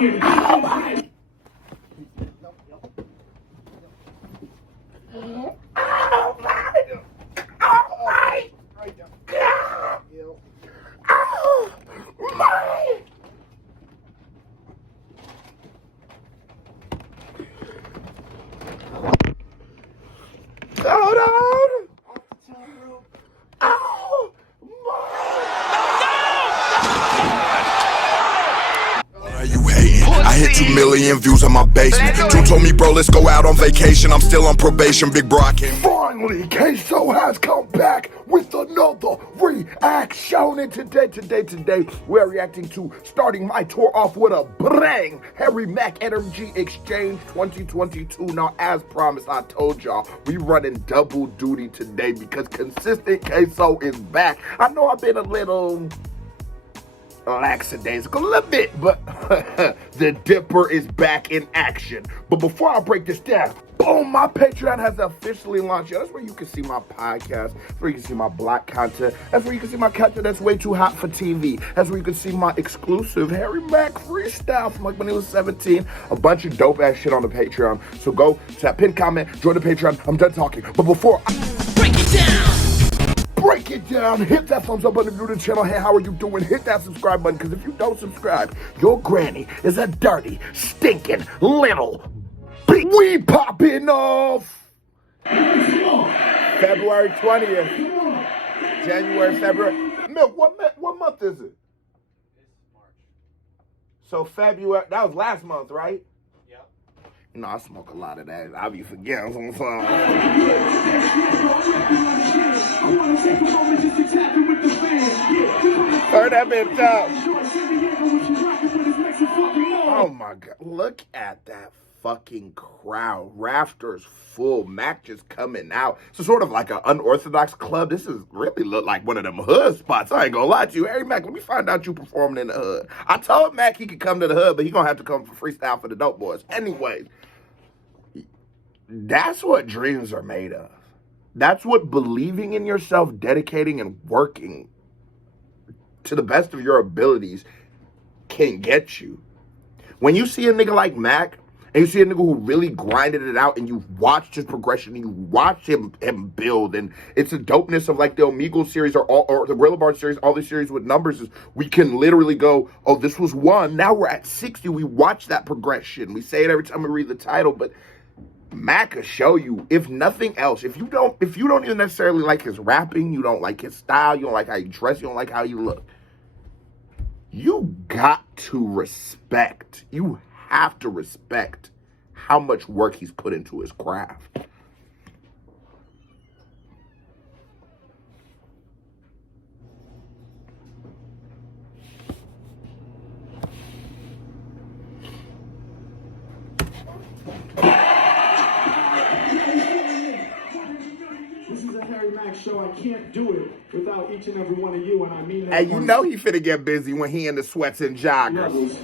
going. Hold on. Ow! You hating? I hit 2 million views on my basement. June told me, bro, let's go out on vacation. I'm still on probation, big bro. I can't. Finally, Queso has come back with another reaction. And today, we're reacting to starting my tour off with a bang. Harry Mack Energy Exchange 2022. Now, as promised, I told y'all, we running double duty today because consistent Queso is back. I know I've been a little lackadaisical, a little bit, but the Dipper is back in action. But before I break this down, boom, my Patreon has officially launched. That's where you can see my podcast. That's where you can see my black content. That's where you can see my content that's way too hot for TV. That's where you can see my exclusive Harry Mack freestyle from like when he was 17. A bunch of dope ass shit on the Patreon. So go to that pinned comment, join the Patreon. I'm done talking. But before I break it down, hit that thumbs up button if you're new to the channel. Hey, how are you doing? Hit that subscribe button, because if you don't subscribe, your granny is a dirty, stinking little bitch. We popping off February 20th. January, February. Milk, what month is it? It's March. So February, that was last month, right? Yep. You know, I smoke a lot of that. I'll be forgetting sometimes. Turn that bitch up. Oh my God. Look at that fucking crowd. Rafters full. Mack just coming out. So sort of like an unorthodox club. This is really look like one of them hood spots. I ain't gonna lie to you. Hey, Mack, let me find out you performing in the hood. I told Mack he could come to the hood, but he gonna have to come for freestyle for the dope boys. Anyways, that's what dreams are made of. That's what believing in yourself, dedicating, and working to the best of your abilities can get you. When you see a nigga like Mack, and you see a nigga who really grinded it out, and you watched his progression, and you watch him build, and it's the dopeness of like the Omegle series or the Gorilla Bar series, all these series with numbers is we can literally go, oh, this was 1, now we're at 60. We watch that progression. We say it every time we read the title, but Mack will show you, if nothing else, if you don't even necessarily like his rapping, you don't like his style, you don't like how he dress, you don't like how you look, you got to respect. You have to respect how much work he's put into his craft. This is a Harry Mack show. I can't do it without each and every one of you, and I mean that. Hey, you know he finna get busy when he in the sweats and joggers.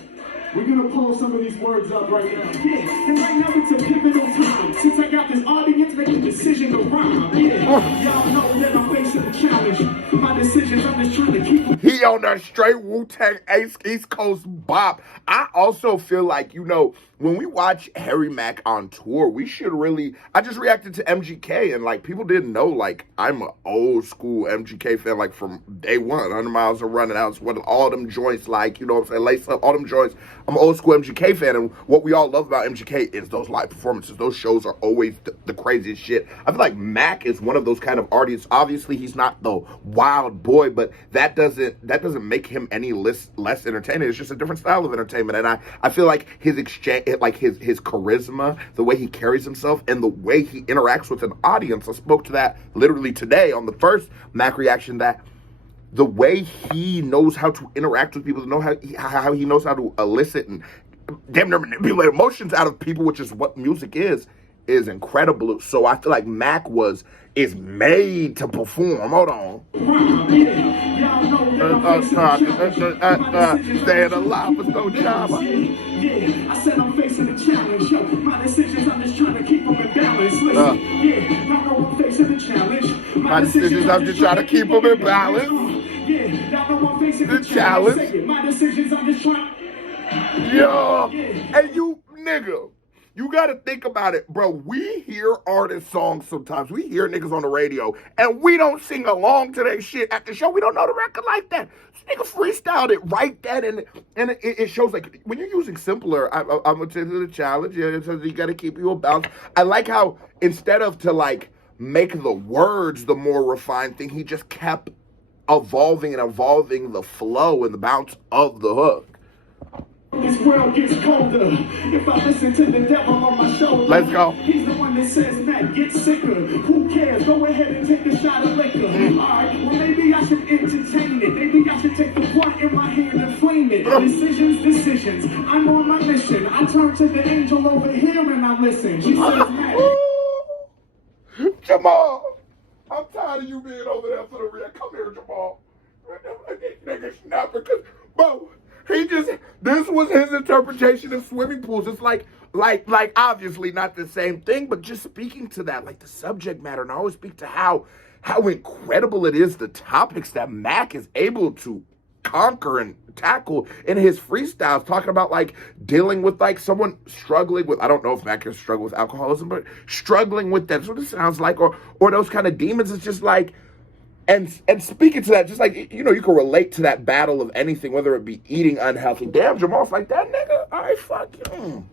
We're gonna pull some of these words up right now. Yeah, and right now it's a pivotal time. Since I got this audience making a decision to rhyme. Yeah, y'all know that I'm facing a challenge. My decisions, I'm just trying to keep them. He on that straight Wu-Tang East Coast bop. I also feel like, you know, when we watch Harry Mack on tour, we should really, I just reacted to MGK, and like people didn't know, like I'm an old school MGK fan, like from day one, 100 Miles of Running Out, what all them joints like, you know what I'm saying, Lace Up, all them joints. I'm an old school MGK fan, and what we all love about MGK is those live performances. Those shows are always the craziest shit. I feel like Mack is one of those kind of artists. Obviously, he's not the wild boy, but that doesn't make him any less entertaining. It's just a different style of entertainment, and I feel like his exchange, like his charisma, the way he carries himself, and the way he interacts with an audience. I spoke to that literally today on the first Mack reaction, that the way he knows how to interact with people, to know how he knows how to elicit and damn near manipulate emotions out of people, which is what music is incredible. So I feel like Mack is made to perform. Hold on. Staying alive with no job. Yeah, I said I'm facing a challenge. Yo, my decisions, I'm just trying to keep them in balance. Listen, yeah, I know I'm facing a challenge. My decisions, I'm just trying to keep them in balance. Yeah, y'all know I'm facing the challenge. My decisions, I'm just trying. Yeah. And you, nigga, you gotta think about it, bro. We hear artist songs sometimes. We hear niggas on the radio, and we don't sing along to that shit at the show. We don't know the record like that. This nigga freestyled it right then, and it shows, like, when you're using simpler, I'm gonna tell you the challenge. Yeah, it says you gotta keep you a balance. I like how instead of to, like, make the words the more refined thing, he just kept evolving the flow and the bounce of the hook. This world gets colder if I listen to the devil on my shoulder. Let's go. He's the one that says, Matt, get sicker. Who cares? Go ahead and take a shot of liquor. Alright, well, maybe I should entertain it. Maybe I should take the blunt in my hand and flame it. Decisions. I'm on my mission. I turn to the angel over here and I listen. She says, Matt. Jamal, I'm tired of you being over there for the real. Come here, Jamal. Nigga snapper, because, bro, this was his interpretation of swimming pools. It's like obviously not the same thing, but just speaking to that, like the subject matter, and I always speak to how incredible it is, the topics that Mack is able to conquer and tackle in his freestyles, talking about, like, dealing with, like, someone struggling with, I don't know if Mack can struggle with alcoholism, but struggling with that. That's what it sounds like, or those kind of demons. It's just like, and speaking to that, just like, you know, you can relate to that battle of anything, whether it be eating unhealthy. Damn, Jamal's like, that nigga, all right, fuck you.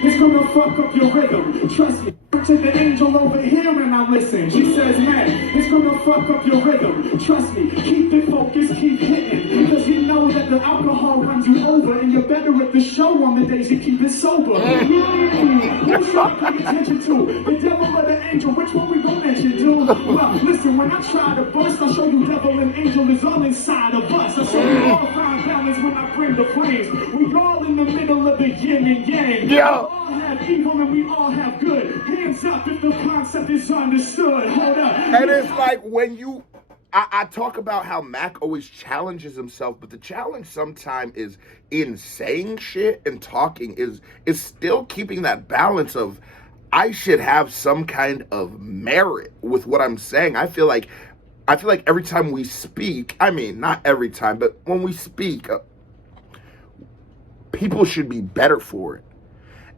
It's gonna fuck up your rhythm. Trust me. To the angel over here and I listen. She says, man, it's gonna fuck up your rhythm. Trust me. Keep it focused, keep hitting. Because you know that the alcohol runs you over, and you're better at the show on the days you keep it sober. Who should I pay attention to? The devil or the angel? Which one we gonna mention, dude? Well, listen, when I try to bust, I'll show you devil and angel is all inside of us. I'll show you all find balance when I bring the flames. We all in the middle of the yin and yang. Yeah. We all have evil and we all have good. Hands up if the concept is understood. Hold up. And it's like when you, I talk about how Mack always challenges himself, but the challenge sometimes is in saying shit and talking is still keeping that balance of, I should have some kind of merit with what I'm saying. I feel like every time we speak, I mean, not every time, but when we speak, people should be better for it.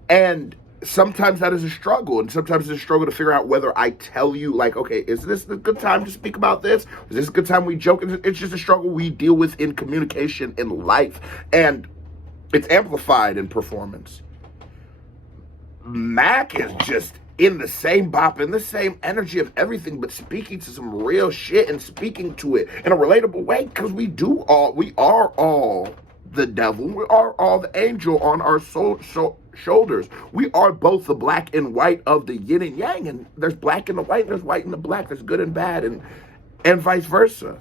And sometimes that is a struggle, and sometimes it's a struggle to figure out whether I tell you, like, okay, is this a good time to speak about this? Is this a good time we joke? It's just a struggle we deal with in communication in life, and it's amplified in performance. Mack is just in the same bop, in the same energy of everything, but speaking to some real shit and speaking to it in a relatable way, because we are all the devil, we are all the angel on our shoulders. We are both the black and white of the yin and yang, and there's black in the white, and there's white in the black, there's good and bad, and vice versa.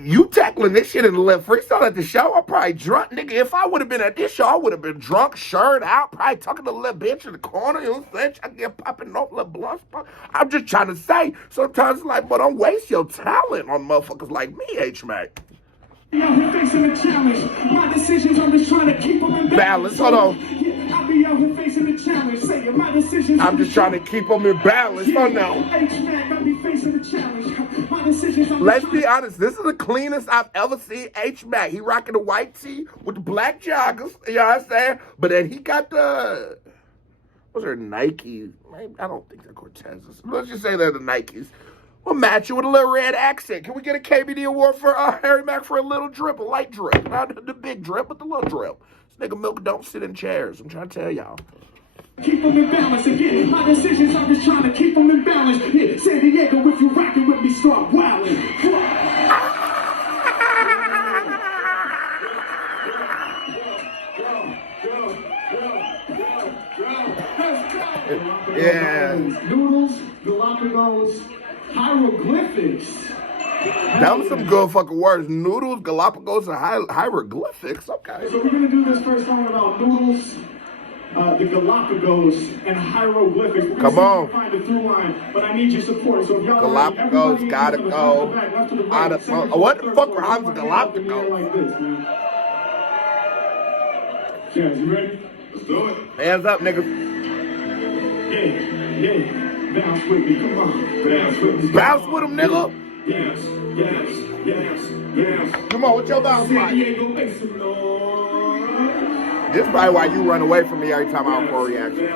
You tackling this shit in the left freestyle at the show, I'm probably drunk, nigga. If I would have been at this show, I would have been drunk, shirt out, probably talking to the little bitch in the corner, you know what I'm saying? I get popping off little blunts. I'm just trying to say, sometimes like, but don't waste your talent on motherfuckers like me, H-Mack. Out here facing the challenge. My decisions, I'm just trying to keep them in balance. Hold on. Yeah, I'll be out here facing the challenge. Say it, my decisions. I'm just trying to keep them in balance. Oh no. H-Mack, I'll be facing the challenge. My decisions, Let's be honest, this is the cleanest I've ever seen H-Mack. He rocking the white tee with the black joggers, you know what I'm saying? But then he got the, what's her, Nike? I don't think they're Cortez's. Let's just say they're the Nikes. We'll match you with a little red accent. Can we get a KBD award for Harry Mack for a little drip, a light drip? Not the big drip, but the little drip. This nigga Milk don't sit in chairs. I'm trying to tell y'all. Keep them in balance again. My decisions, I'm just trying to keep them in balance. Yeah, San Diego, if you rockin' with me, start wildin'. Yeah. Noodles, Galapagos, hieroglyphics. That was some good fucking words. Noodles, Galapagos, and hieroglyphics. Okay. So we're gonna do this first song about noodles, the Galapagos, and hieroglyphics. We're Come on. Find a through line, but I need your support. So if y'all Galapagos ready, gotta go. What the fuck rhymes with Galapagos? Like this, man. Jazz, you ready? Let's do it. Hands up, nigga. Yeah. Bounce with me, come on. Bounce with me. Bounce with him, nigga. Yes. Come on, what's your bounce San like? Diego, make some noise. This is probably why you run away from me every time I record reaction.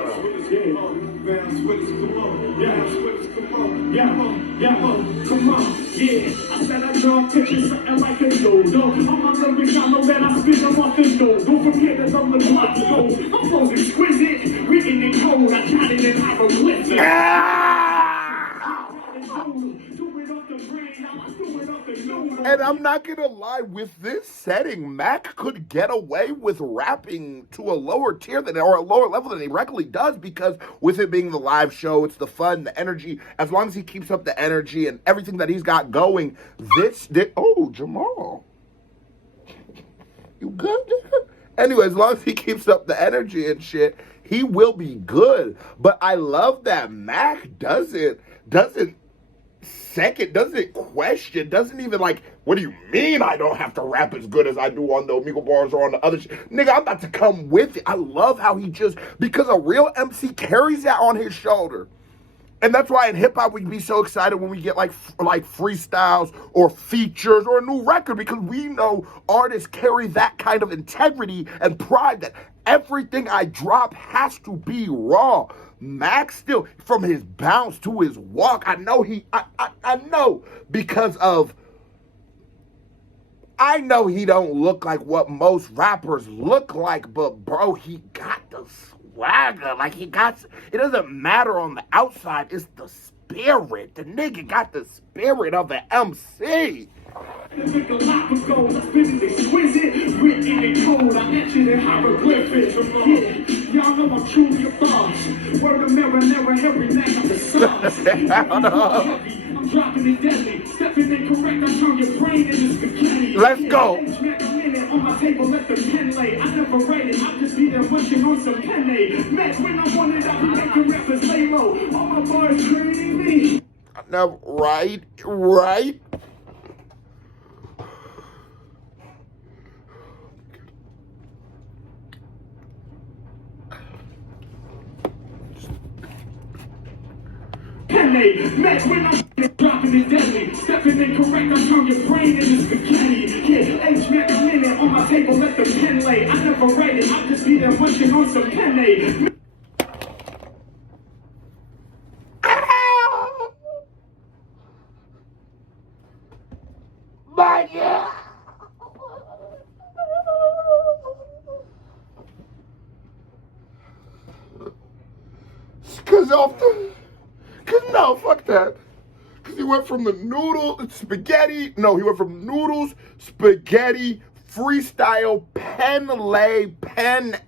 Come on, yeah. I said I know I'm taking something like a dodo. On my lyrics, I know that I spit them off the door. Don't forget that I'm the block gold. I'm flows exquisite, written in code. I got it in hieroglyphics. And I'm not gonna lie, with this setting, Mack could get away with rapping to a lower tier than, or a lower level than he regularly does, because with it being the live show, it's the fun, the energy. As long as he keeps up the energy and everything that he's got going, oh, Jamal, you good? Anyway, as long as he keeps up the energy and shit, he will be good. But I love that Mack doesn't question, doesn't even like, what do you mean I don't have to rap as good as I do on the Omegle bars or on the other shit? Nigga, I'm about to come with it. I love how he just, because a real MC carries that on his shoulder. And that's why in hip-hop we'd be so excited when we get like freestyles or features or a new record, because we know artists carry that kind of integrity and pride that everything I drop has to be raw. Mack still, from his bounce to his walk, I know because of, I know he don't look like what most rappers look like, but bro, he got the swagger. Like it doesn't matter on the outside, it's the spirit. The nigga got the spirit of an MC. Think a lot of gold, I spit it exquisite, written in code, I etched in hieroglyphics. Yeah, y'all know I'm truly a boss. Word of marinara, Harry Mack, I'm the sauce. I'm dropping it deadly, stepping incorrect, I turn your brain into spaghetti. Let's go. On my table, let the pen lay. I never rate it, I just be there munching on some penne. Matt, when I want it, I be making rappers lay low. All my bars creamy. No, right. Matt, when I'm dropping it deadly, stepping incorrect, I turn your brain into spaghetti. Yeah, H-Mac a minute on my table, let the pen lay. I never rate it, I just be there munching on some penne. My God. No, fuck that. Because he went from the spaghetti, freestyle, pen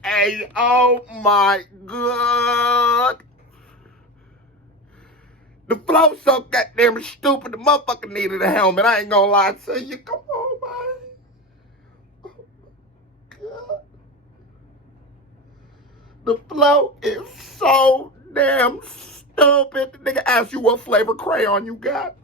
A. Oh my God. The flow so goddamn stupid, the motherfucker needed a helmet. I ain't gonna lie to you. Come on, man. Oh my God. The flow is so damn stupid. The nigga asked you what flavor crayon you got.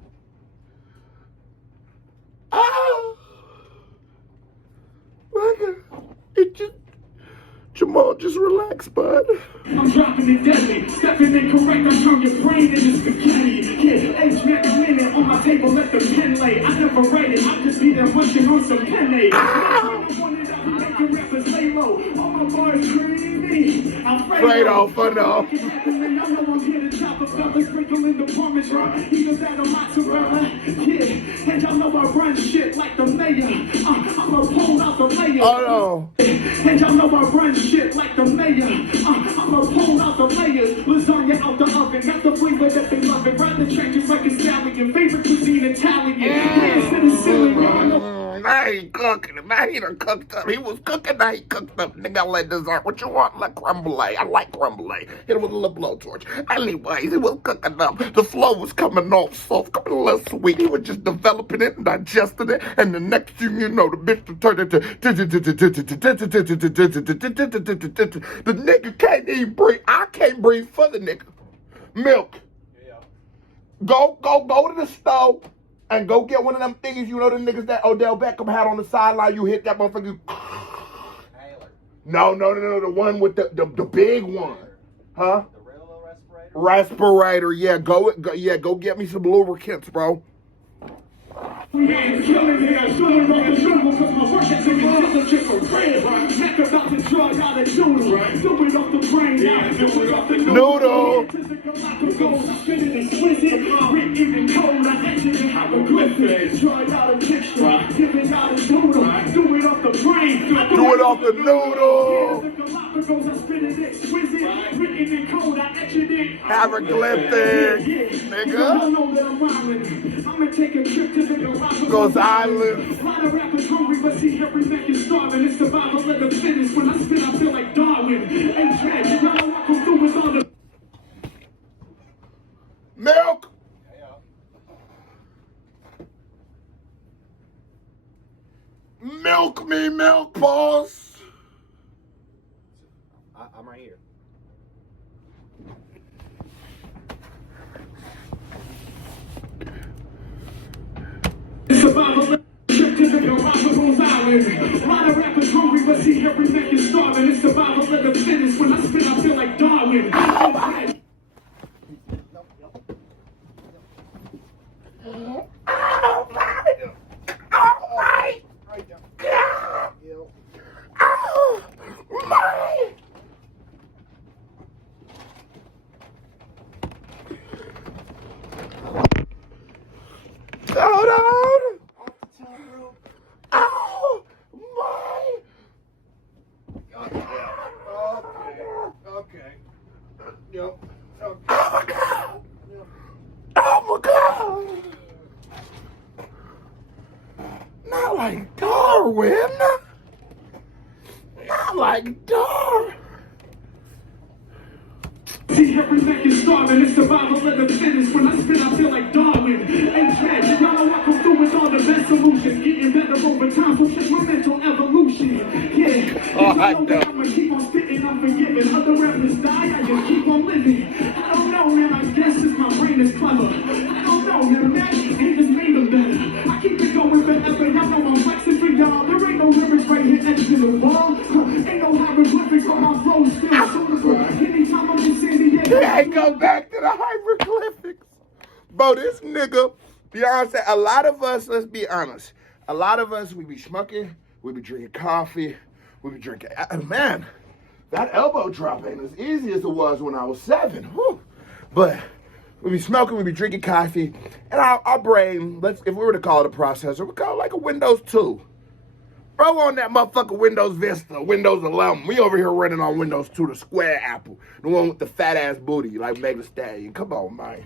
Jamal, just relax, bud. I'm dropping it deadly, stepping incorrect, I turn your brain into spaghetti. Yeah, H-Mac a minute on my table, let the pen lay. I never rate it, I just be there munching on some penne. I wanted, I be making rappers lay low. All my bars creamy. I'm Fredo, for no. I know I'm here to chop a feather, sprinkling the Parmesan. Either that or mozzarella. Yeah, and y'all know I run shit like the mayor. I'ma pull out the mayor. Oh no. And y'all know I run shit like the mayor. I'ma pull out the layers. Lasagna out the oven. Got the flavor that they love it. Rather changes like a stallion. Favorite cuisine Italian. Yeah, penicillin, y'all know. Now he cooking. Now he done cooked up. He was cooking, now he cooked up. Nigga, I like dessert. What you want? Like creme brulee. I like creme brulee. Hit it with a little blowtorch. Anyways, he was cooking up. The flow was coming off soft, coming a little sweet. He was just developing it and digesting it. And the next thing you know, the bitch turned into... The nigga can't even breathe. I can't breathe for the nigga. Milk. Yeah. Go to the stove. And go get one of them thingies, you know, the niggas that Odell Beckham had on the sideline. You hit that motherfucker. No, the one with the big one. Huh? The real respirator? Respirator, yeah. Go get me some lubricants, bro. We ain't killing here, doing all the trouble, cause my work is intelligent for real. Mack about to draw y'all how to do it. Do it off the brain, do it off the Noodle. Spinning exquisite, written in code, I etched in hieroglyphics. Drawing out a picture, giving out a doodle. Do it off the brain, Do it off the noodle. I spin it exquisite, written in code, I etched in Hieroglyphics, nigga. I'ma take a trip to the garage. Goes island. A lot of rappers hungry, but see every man is starving. It's survival of the fittest. When I spin, I feel like Darwin. Ain't trash, you know what I come through with all the Milk. Milk me, milk balls. I'm right here. survival of the trip to the garage of Rose Island. A lot of rappers hungry, but see every man is starving. It's survival of the fittest. When I spin, I feel like Darwin. Hold on. Ow, my. Okay. Yep. Oh my God. Oh my God. Not like Darwin. Not like Darwin. See every man is starving. It's survival of the fittest. When I spin, I feel like Darwin. Ain't trash, you know I come through with all the best solutions. Getting better over time, so check my mental evolution. Yeah, I know. I'ma keep on spitting, I'm forgiving. Other rappers die, I just keep on living. I don't know, man, I guess it's my brain is clever. I don't know, man, that haters made them better. I keep it going forever, y'all know I'm flexing for y'all. There ain't no lyrics right here etched in the wall. Ain't no hieroglyphics, but my flow is still suitable. Anytime I'm in San Diego, I go back to the hieroglyphics. Bro, this nigga, Beyonce, a lot of us, let's be honest, a lot of us, we be smoking, we be drinking coffee, we be drinking, man, that elbow drop ain't as easy as it was when I was 7. Whew. But we be smoking, we be drinking coffee, and our brain, if we were to call it a processor, we call it like a Windows 2. Bro, on that motherfucker Windows Vista, Windows 11. We over here running on Windows 2, the square apple. The one with the fat ass booty, like Meg Thee Stallion. Come on, man.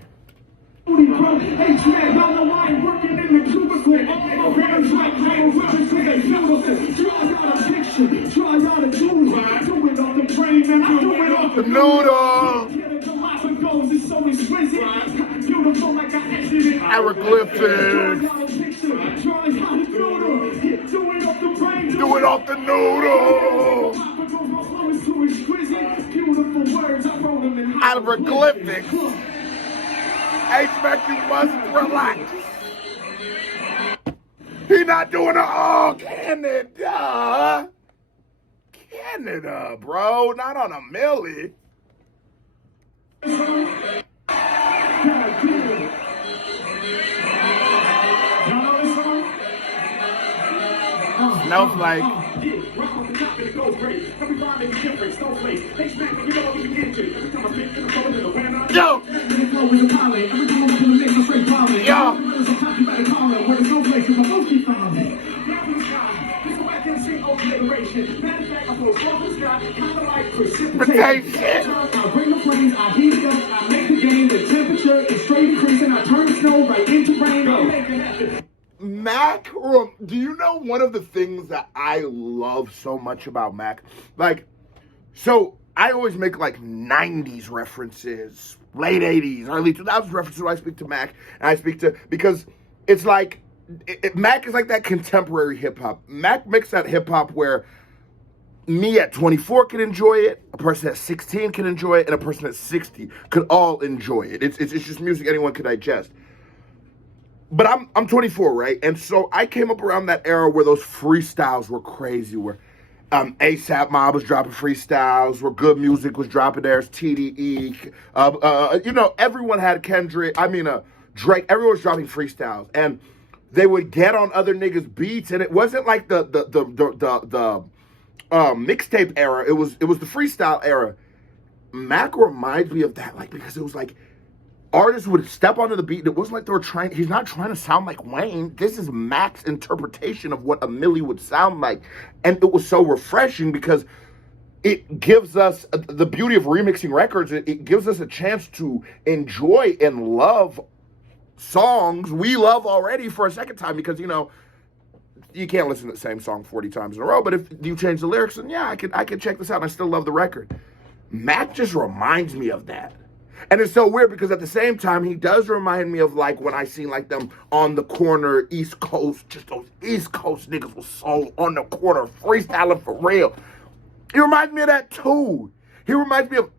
Hey, man, y'all know I ain't working in the cubicle. My parents like no rappers, cause they beautiful. Try out a picture, try out a tune. Do it off the brain, man, I do it off The noodle. Yeah, the life it goes, it's so exquisite. Beautiful like I exited. Hieroglyphics. Try out a picture, try out a doodle. Do it off the brain, Do it off the noodle. My flow is too exquisite. Beautiful words, I wrote them in Hieroglyphics. H-Mack, you must relax. He not doing it all. Canada. Canada, bro. Not on a milli. Snowflake. Yo! Precipitation. I bring the flames, I heat it up, I make the game, the temperature is straight increasing, I turn snow right into rain, I make it happen. Mack, do you know one of the things that I love so much about Mack? Like, so I always make like 90s references, late 80s, early 2000s references when I speak to Mack, and I speak to, because it's like, Mack is like that contemporary hip hop. Mack makes that hip hop where me at 24 can enjoy it, a person at 16 can enjoy it, and a person at 60 could all enjoy it. It's just music anyone can digest. But I'm 24, right? And so I came up around that era where those freestyles were crazy, where ASAP Mob was dropping freestyles, where good music was dropping theirs, TDE, everyone had Kendrick, Drake, everyone was dropping freestyles. And they would get on other niggas' beats, and it wasn't like the mixtape era. It was the freestyle era. Mack reminds me of that, like, because it was like artists would step onto the beat. It wasn't like they were trying. He's not trying to sound like Wayne. This is Mack's interpretation of what a Millie would sound like, and it was so refreshing because it gives us the beauty of remixing records. It gives us a chance to enjoy and love songs we love already for a second time, because, you know, you can't listen to the same song 40 times in a row, but if you change the lyrics, then yeah, I could check this out and I still love the record. Mack just reminds me of that. And it's so weird because at the same time, he does remind me of, like, when I seen, like, them on the corner, East Coast, just those East Coast niggas was so on the corner, freestyling for real. He reminds me of that too. He reminds me of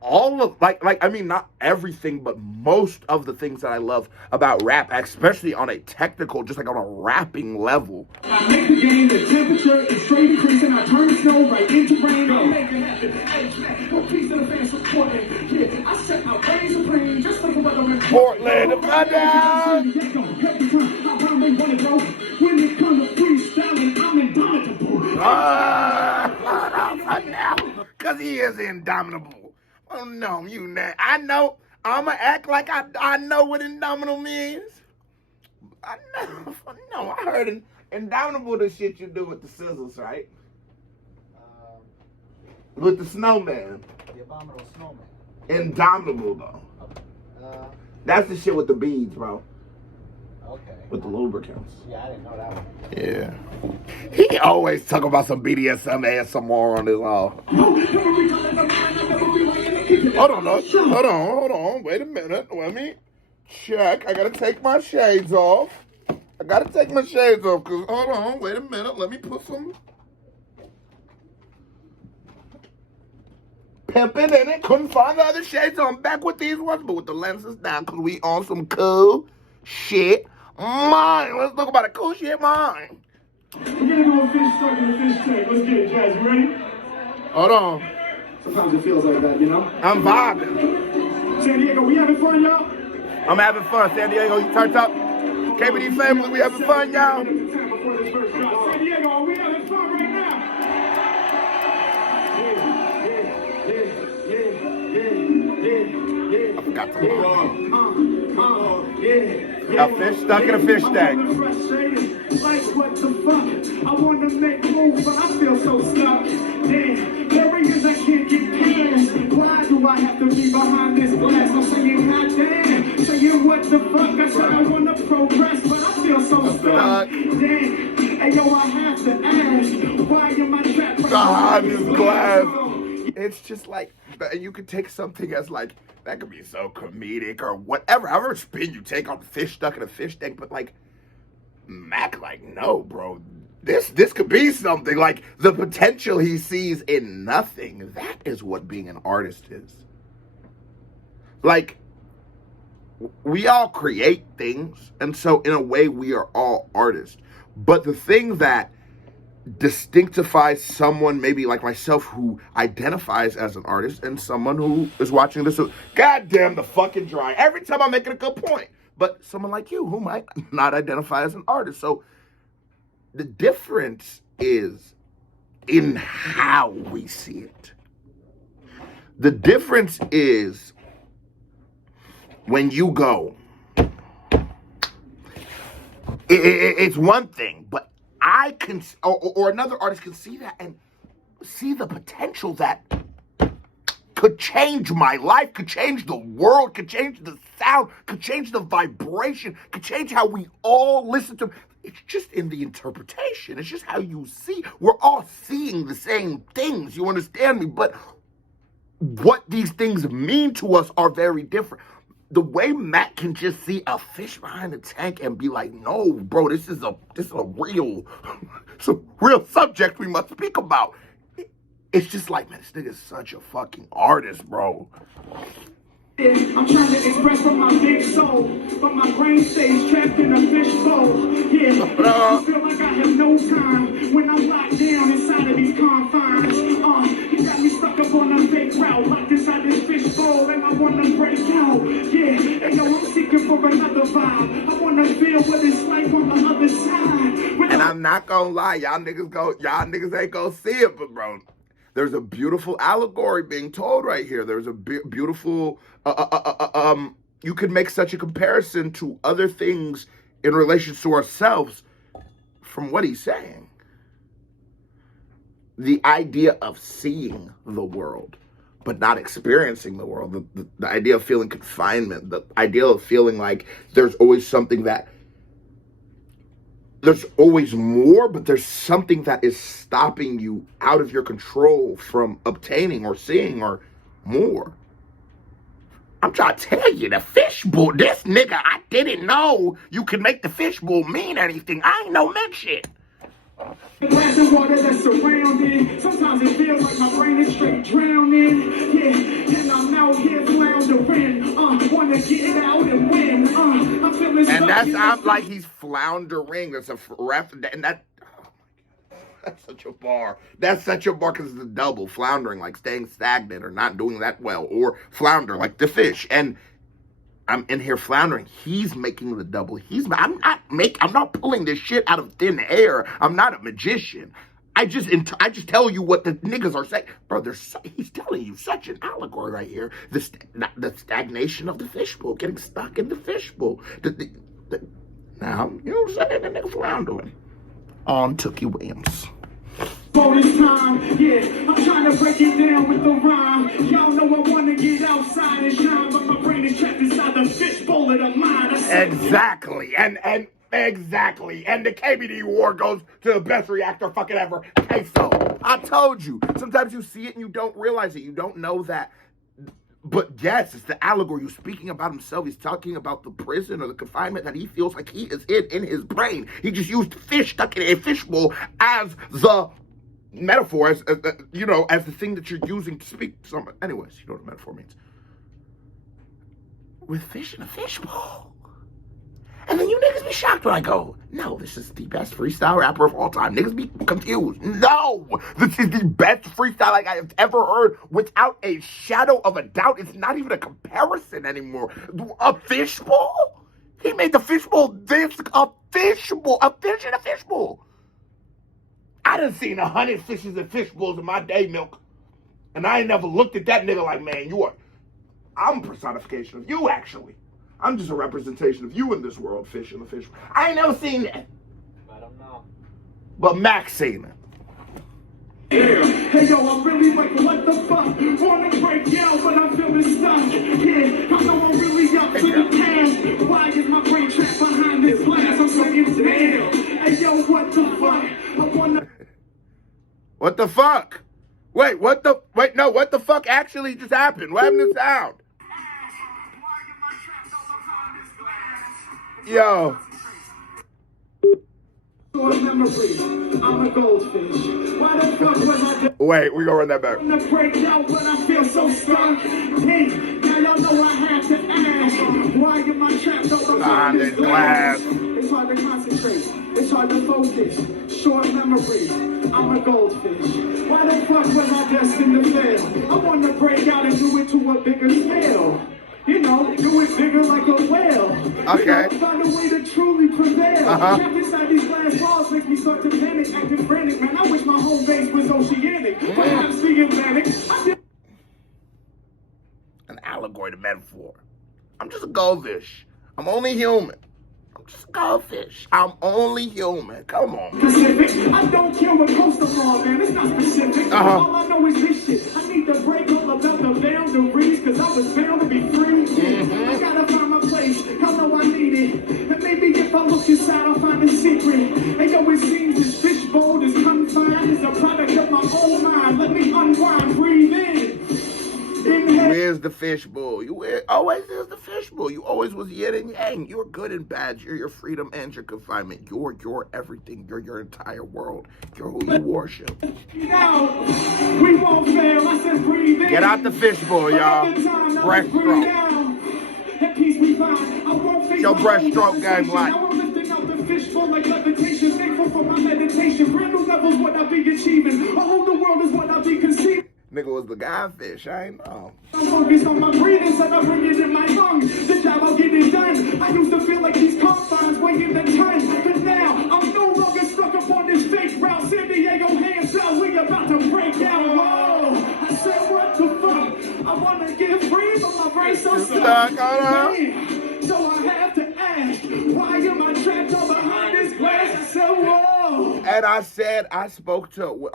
all of, I mean, not everything, but most of the things that I love about rap, especially on a technical, just like on a rapping level. I make the game, the temperature is straight increasing. I turn snow right into rain. I make it happen. Hey, one piece of the fans supporting. Yeah, I set my brain supreme. Just like the weather in Portland, if I down. Every time I rhyme, they want to go. When it comes to freestyling, I'm indomitable. Because he is indomitable. Oh, no, you not. I know. I'ma act like I know what indomitable means. I know. No, I heard indomitable the shit you do with the scissors, right? With the snowman. The abominable snowman. Indomitable, though. That's the shit with the beads, bro. Okay. With the lubricants. Yeah, I didn't know that one. Yeah. He always talk about some BDSM ASMR on his own. Hold on. Wait a minute. Let me check. I gotta take my shades off. Cause hold on. Wait a minute. Let me put some pimping in it. Couldn't find the other shades. I'm back with these ones, but with the lenses down, cause we on some cool shit. Mine. Let's talk about a cool shit mine. We're gonna do a fish stuck in the fish tank. Let's get it, Jazz. You ready? Hold on. Sometimes it feels like that, you know? I'm vibing. San Diego, we having fun, y'all? I'm having fun. San Diego, you turned up. KBD family, we having fun, y'all. San Diego, are we having fun right now? I forgot the line. A fish stuck in a fish tank. Like, what the fuck? I want to make moves, but I feel so stuck. Damn, barriers I can't get past. Why do I have to be behind this glass? I'm saying, goddamn. Saying, what the fuck? I said I want to progress, but I feel so stuck. Damn. Hey, yo, I have to ask, why am I trapped behind this glass? It's just like, you could take something as like, that could be so comedic or whatever, however spin you take on fish stuck in a fish tank, but like, Mack, like, no, bro, this could be something. Like, the potential he sees in nothing, that is what being an artist is. Like, we all create things, and so in a way we are all artists, but the thing that distinctifies someone maybe like myself who identifies as an artist and someone who is watching this, goddamn the fucking dry, every time I'm making a good point, but someone like you who might not identify as an artist. So the difference is in how we see it. The difference is when you go, it's one thing, but I can, or another artist can see that and see the potential that could change my life, could change the world, could change the sound, could change the vibration, could change how we all listen to. It's just in the interpretation. It's just how you see. We're all seeing the same things, you understand me? But what these things mean to us are very different. The way Mack can just see a fish behind the tank and be like, no, bro, this is a real subject we must speak about. It's just like, man, this nigga's such a fucking artist, bro. I'm trying to express from my big soul, but my brain stays trapped in a fish bowl. Yeah, I feel like I have no time when I'm locked down inside of these confines. You got me stuck up on a fake route, locked inside this fishbowl, and I wanna break out. Yeah, and yo, I'm seeking for another vibe. I wanna feel what it's like on the other side. And I'm not gonna lie, y'all niggas ain't gonna see it, but bro, there's a beautiful allegory being told right here. There's a beautiful, you could make such a comparison to other things in relation to ourselves from what he's saying. The idea of seeing the world, but not experiencing the world. The idea of feeling confinement, the idea of feeling like there's always something that, there's always more, but there's something that is stopping you out of your control from obtaining or seeing or more. I'm trying to tell you, the fishbowl, this nigga, I didn't know you could make the fishbowl mean anything. I ain't no Mack shit. The glass of water that's surrounding. Sometimes it feels like my brain is straight drowning. Yeah, and I'm out here floundering. Wanna get out and win. I'm feeling And stuck. I'm like he's floundering. That's a ref, and that. That's such a bar. That's such a bar because it's a double. Floundering, like staying stagnant or not doing that well, or flounder like the fish. And I'm in here floundering. He's making the double. I'm not pulling this shit out of thin air. I'm not a magician. I just tell you what the niggas are saying, bro. He's telling you such an allegory right here. The stagnation of the fishbowl, getting stuck in the fishbowl. Now you know what I'm saying. The nigga floundering. On Tookie Williams. Bonus time, yeah, I'm trying to break it down with the rhyme. Y'all know I wanna get outside and shine, but my brain is trapped inside the fishbowl of the mind. Exactly, and exactly, and the KBD award goes to the best reactor fucking ever. Queso. I told you. Sometimes you see it and you don't realize it. You don't know that. But yes, it's the allegory. He's speaking about himself. He's talking about the prison or the confinement that he feels like he is in his brain. He just used fish stuck in a fishbowl as the metaphor, as the thing that you're using to speak to someone. Anyways, you know what a metaphor means. With fish in a fishbowl. And then you niggas be shocked when I go, no, this is the best freestyle rapper of all time. Niggas be confused. No, this is the best freestyle like I have ever heard without a shadow of a doubt. It's not even a comparison anymore. A fishbowl? He made the fishbowl a fishbowl, a fish in a fishbowl. I done seen 100 fishes and fishbowls in my day, Milk. And I ain't never looked at that nigga like, man, I'm a personification of you, actually. I'm just a representation of you in this world, fish in the fish. I ain't never seen that. I don't know. But Mack seen it. Yeah. Hey yo, I'm really like, what the fuck? Wanna break out, but I'm feeling stuck. Yeah, I know I'm really up to the task. Why is my brain trapped behind this glass? I'm saying damn. Hey yo, what the fuck? I wanna. What the fuck? Wait, what the fuck actually just happened? What happened to sound? Yo. I'm a goldfish. Why the fuck was I Wait, we gonna run that back. to break out when I feel so stuck? Hey, now y'all know I have to ask. Why am I trapped over Behind this glass? It's hard to concentrate. It's hard to focus. Short memory. I'm a goldfish. Why the fuck was I destined to fail? I want to break out and do it to a bigger scale. You know, do it bigger like a whale. Okay. You know, find a way to truly prevail. Trapped inside these glass walls makes me start to panic, acting frantic. Man, I wish my home base was oceanic. Perhaps the Atlantic. An allegory to metaphor. I'm just a goldfish. I'm only human. I'm just a goldfish. I'm only human. Come on. Pacific. I don't care what coast I'm on, man. It's not specific. All I know is this shit. I need to break all about the boundaries, cause I was bound to be free. I gotta find my place. Y'all know I need it. And maybe if I look inside, I'll find a secret. And yo, it seems this fishbowl is confined is a product of my own mind. Let me unwind, breathe in. Where's the fishbowl? Always is the fishbowl. You always was yin and yang. You're good and bad. You're your freedom and your confinement. You're your everything. You're your entire world. You're who you worship. Now, we won't fail. I said breathe in. Get out the fishbowl, y'all. Breaststroke. Your breaststroke game like. I'm lifting out the fishbowl like levitation. Thankful for my meditation. Brand new levels what I be achieving. A whole new world is what I be conceiving. Nigga was the godfish. I ain't know. I'm focused on my breathing, so I bring it in my lungs. The job, I'll get it done. I used to feel like these confines weighing the time, but now I'm no longer stuck up on this fake route. San Diego hands out, we about to break out. Whoa! I said, what the fuck? I wanna get free, but my brain's so stuck. Man, so I have to ask, why am I trapped up behind this glass? I said, whoa! And I spoke to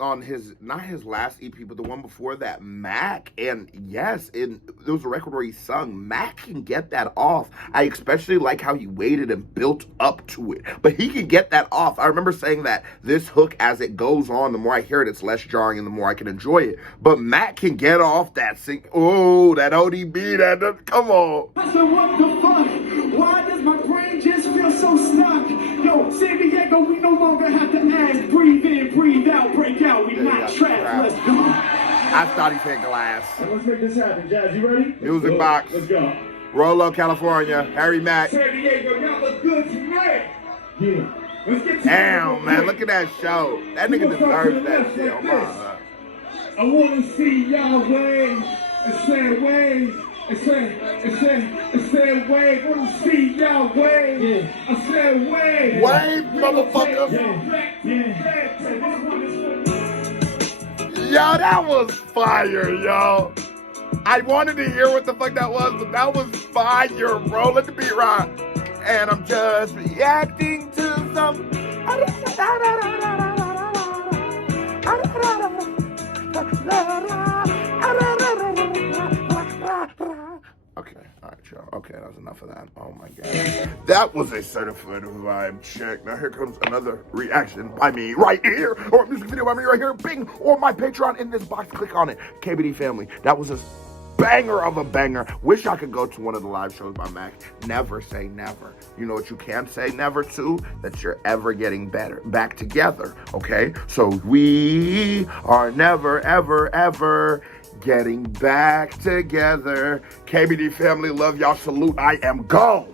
on his, not his last EP, but the one before that, Mack. And yes, there was a record where he sung. Mack can get that off. I especially like how he waited and built up to it. But he can get that off. I remember saying that this hook, as it goes on, the more I hear it, it's less jarring and the more I can enjoy it. But Mack can get off that sing. Oh, that ODB, that come on. I said, what the fuck? Why does my brain just feel so stuck? Yo, San Diego, we no longer have to ask. Breathe in, breathe out, break out. We not trapped. Let's go. I thought he said glass. Let's make this happen. Jazz, you ready? Music box. Let's go. Rolo, California. Harry Mack. San Diego, y'all look good tonight. Yeah. Let's get to Damn, man, look at that show. That nigga deserves that shit. Oh, my. I want to see y'all wave and say wave. And say wave. Want to see y'all wave. Yeah. I said wave. Wave, motherfucker. Yo, that was fire, yo. I wanted to hear what the fuck that was, but that was fire, bro. Let the beat rock. And I'm just reacting to some. Okay, all right, y'all. Okay, that was enough of that. Oh my god. That was a certified vibe check. Now here comes another reaction by me right here, or a music video by me right here, bing, or my Patreon in this box. Click on it. KBD family. That was a banger of a banger. Wish I could go to one of the live shows by Mack. Never say never. You know what you can say never to? That you're ever getting better. Back together, okay? So we are never, ever, ever getting back together. KBD family, love y'all. Salute. I am gone.